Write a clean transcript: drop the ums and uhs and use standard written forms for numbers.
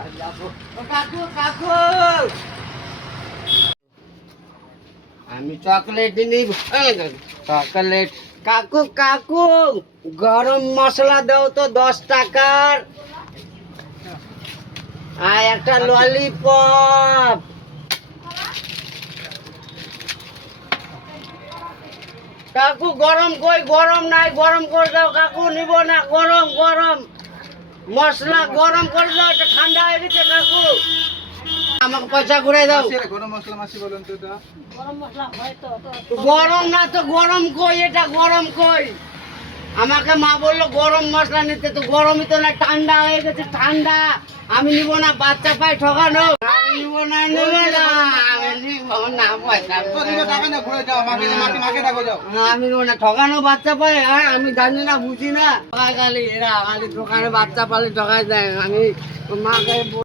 কাকু কাকু আমি চকলেট নিব চকলেট কাকু কাকু গরম মশলা দাও তো 10 টাকার আর একটা ললিপপ কাকু গরম কই গরম নাই গরম করে দাও কাকু নিব না গরম গরম মশলা গরম করে দাও এটা ঠান্ডা হয়ে গেছে কাকু আমাকে পয়সা ঘুরে দাও গরম মশলা মাসি বলেন তো এটা গরম না তো গরম কই এটা গরম কই আমাকে মা বললো গরম মশলা নিতে তো গরমই তো না ঠান্ডা হয়ে গেছে ঠান্ডা আমি নিব না বাচ্চা পাই ঠকানো আমি নিব না নেবে না আমি নিব না পয়সা টাকা না ঘুরে যাও মাকে মাকে ডাকো যাও আমি নিব না ঠকানো বাচ্চা পাই হ্যাঁ আমি জানি না বুঝি না খালি এরা খালি দোকানে বাচ্চা পালে ঠকাই দেয় আমি মাকে